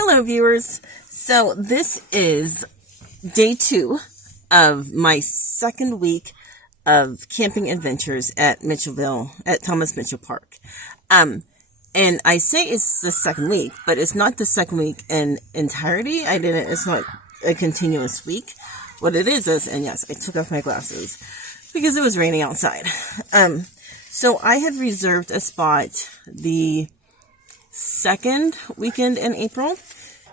Hello, viewers. So this is day 2 of my second week of camping adventures at Thomas Mitchell Park. And I say it's the second week, but it's not the second week in entirety. It's not a continuous week. What it is, and yes, I took off my glasses because it was raining outside. So I had reserved a spot the second weekend in April,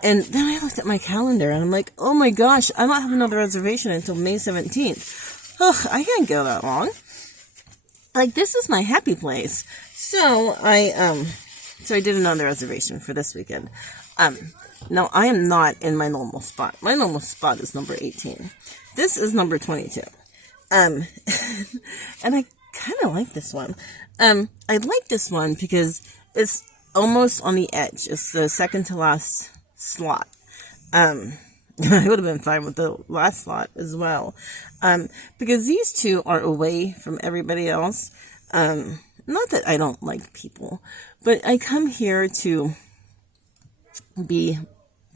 and then I looked at my calendar and I'm like, oh my gosh, I don't have another reservation until May 17th. Ugh, I can't go that long. Like, this is my happy place. So I did another reservation for this weekend. Now I am not in my normal spot. My normal spot is number 18. This is number 22. And I kind of like this one. I like this one because it's almost on the edge. It's the second to last slot. I would have been fine with the last slot as well. Because these two are away from everybody else. Not that I don't like people, but I come here to be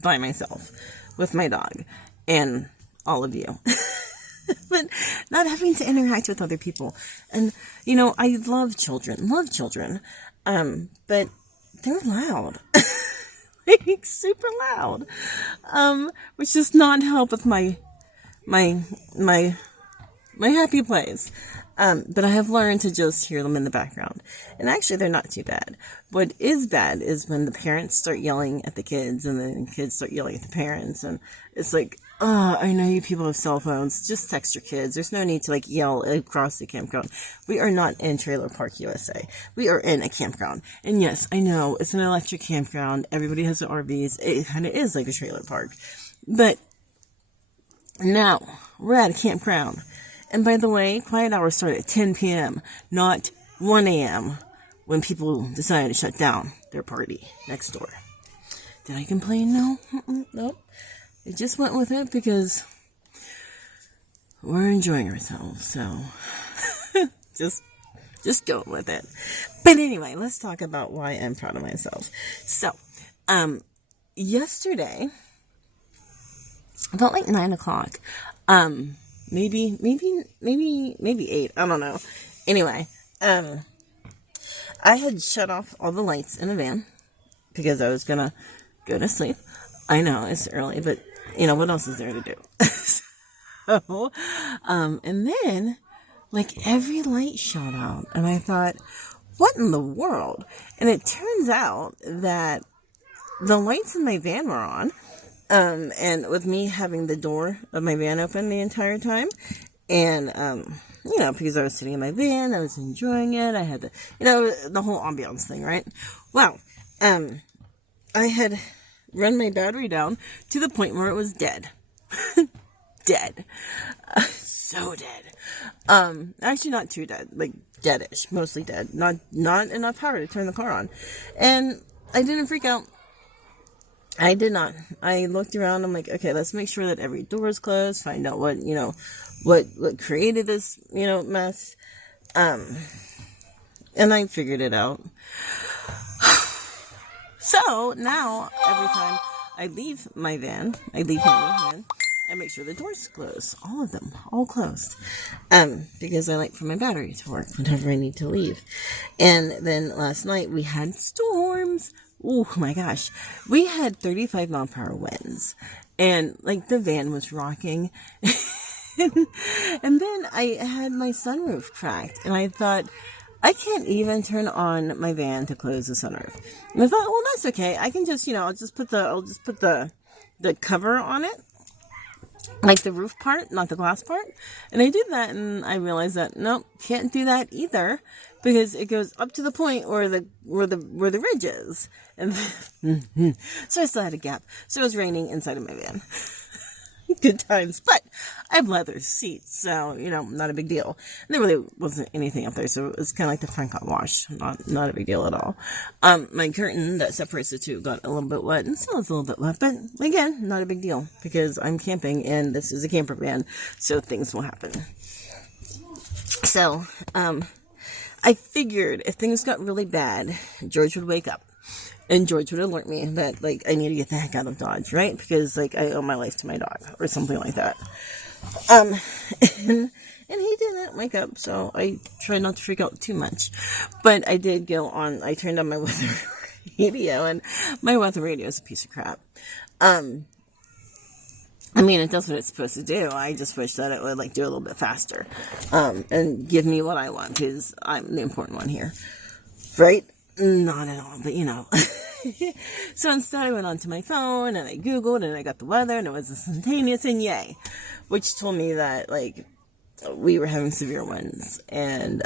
by myself with my dog and all of you. But not having to interact with other people. And, I love children, but they're loud. Like, super loud. Which does not help with my happy place. But I have learned to just hear them in the background. And actually, they're not too bad. What is bad is when the parents start yelling at the kids and the kids start yelling at the parents. And it's like, oh, I know you people have cell phones. Just text your kids. There's no need to yell across the campground. We are not in Trailer Park USA. We are in a campground. And yes, I know it's an electric campground. Everybody has their RVs. It kind of is like a trailer park. But now we're at a campground. And by the way, quiet hours start at 10 p.m., not 1 a.m. when people decide to shut down their party next door. Did I complain? No. Nope. I just went with it because we're enjoying ourselves. So just go with it. But anyway, let's talk about why I'm proud of myself. So, yesterday, about 9 o'clock, maybe 8, I don't know. Anyway, I had shut off all the lights in the van because I was gonna go to sleep. I know it's early, but what else is there to do? So, and then every light shot out, and I thought, what in the world? And it turns out that the lights in my van were on. And with me having the door of my van open the entire time, and, because I was sitting in my van, I was enjoying it, I had the whole ambiance thing, right? Well, I had run my battery down to the point where it was dead. Dead. So dead. Actually not too dead, deadish, mostly dead. Not enough power to turn the car on. And I didn't freak out. I did not. I looked around. I'm like, okay, let's make sure that every door is closed. Find out what created this, mess. And I figured it out. So now every time I leave my van, I make sure the doors close. All of them, all closed. Because I like for my battery to work whenever I need to leave. And then last night we had storms. Oh my gosh. We had 35 mile per hour winds. And the van was rocking. And then I had my sunroof cracked. And I thought, I can't even turn on my van to close the sunroof. And I thought, well, that's okay. I can just, I'll just put the cover on it. The roof part, not the glass part. And I did that, and I realized that, nope, can't do that either, because it goes up to the point where the ridge is. And so I still had a gap. So it was raining inside of my van. Good times. But I have leather seats, so, not a big deal. And there really wasn't anything up there, so it was kind of like the front got washed. Not a big deal at all. My curtain that separates the two got a little bit wet, and still is a little bit wet, but again, not a big deal, because I'm camping, and this is a camper van, so things will happen. So, I figured if things got really bad, George would wake up. And George would alert me that, like, I need to get the heck out of Dodge, right? Because, like, I owe my life to my dog or something like that. And he didn't wake up, so I tried not to freak out too much. But I did go on, I turned on my weather radio, and my weather radio is a piece of crap. I mean, it does what it's supposed to do. I just wish that it would, like, do a little bit faster. And give me what I want, because I'm the important one here. Right? Not at all, but you know. So instead I went onto my phone, and I Googled, and I got the weather, and it was instantaneous, and yay. Which told me that, like, we were having severe winds. And,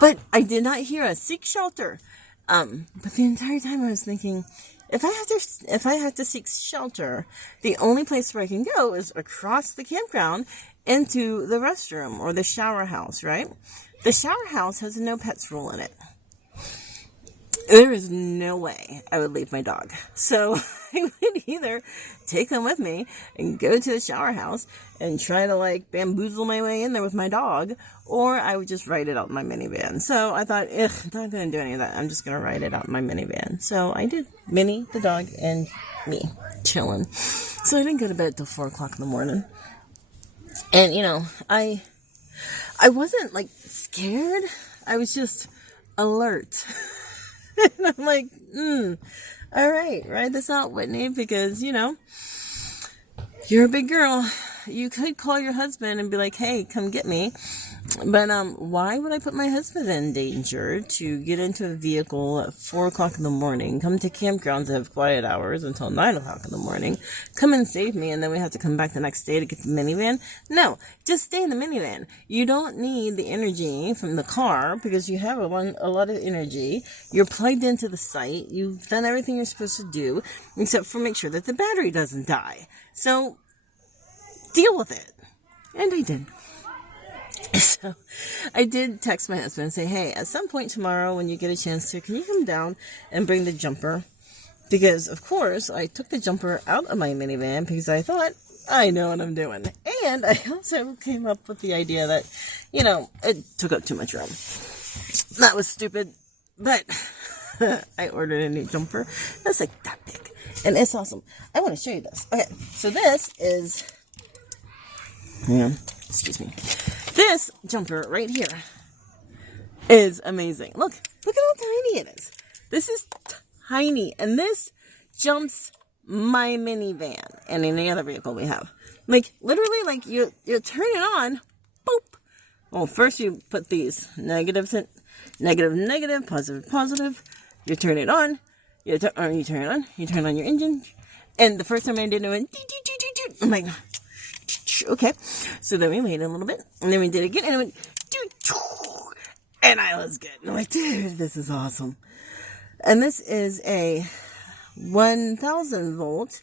but I did not hear a seek shelter. But the entire time I was thinking, if I have to seek shelter, the only place where I can go is across the campground into the restroom or the shower house, right? The shower house has a no pets rule in it. There is no way I would leave my dog. So I would either take him with me and go to the shower house and try to, like, bamboozle my way in there with my dog, or I would just ride it out in my minivan. So I thought, I'm not going to do any of that. I'm just going to ride it out in my minivan. So I did. Minnie, the dog, and me chilling. So I didn't go to bed till 4 o'clock in the morning. And, you know, I wasn't, like, scared. I was just alert. And I'm like, all right, ride this out, Whitney, because, you know, you're a big girl. You could call your husband and be like, hey, come get me. But why would I put my husband in danger to get into a vehicle at 4 o'clock in the morning, come to campgrounds that have quiet hours until 9 o'clock in the morning, come and save me, and then we have to come back the next day to get the minivan? No, just stay in the minivan. You don't need the energy from the car because you have a lot of energy. You're plugged into the site. You've done everything you're supposed to do, except for make sure that the battery doesn't die. So deal with it. And I did. So I did text my husband and say, hey, at some point tomorrow when you get a chance to, can you come down and bring the jumper? Because, of course, I took the jumper out of my minivan because I thought, I know what I'm doing. And I also came up with the idea that, you know, it took up too much room. That was stupid, but I ordered a new jumper. That's like that big. And it's awesome. I want to show you this. Okay, so this is, excuse me. This jumper right here is amazing. Look at how tiny it is. This is tiny, and this jumps my minivan and any other vehicle we have. Like, literally, like, you turn it on, boop. Well, first you put these negative, positive. You turn it on, you turn it on, you turn on your engine, and the first time I did it, went, I'm like, okay, so then we waited a little bit, and then we did it again, and it went, and I was good. And I'm like, dude, this is awesome. And this is a 1,000 volt,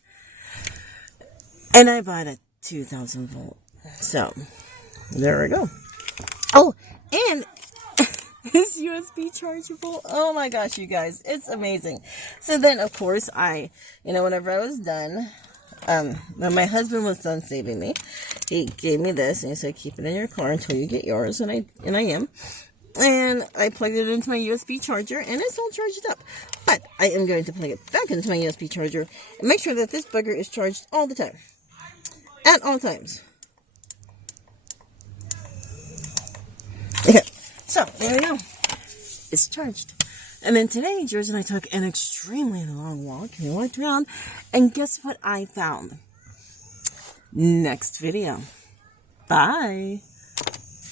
and I bought a 2,000 volt. So, there we go. Oh, and it's USB chargeable. Oh my gosh, you guys, it's amazing. So then, of course, whenever I was done, when my husband was done saving me, he gave me this, and he said, keep it in your car until you get yours, and I am. And I plugged it into my USB charger, and it's all charged up. But I am going to plug it back into my USB charger and make sure that this bugger is charged all the time. At all times. Okay, so there we go. It's charged. And then today, George and I took an extremely long walk. We walked around, and guess what I found? Next video. Bye.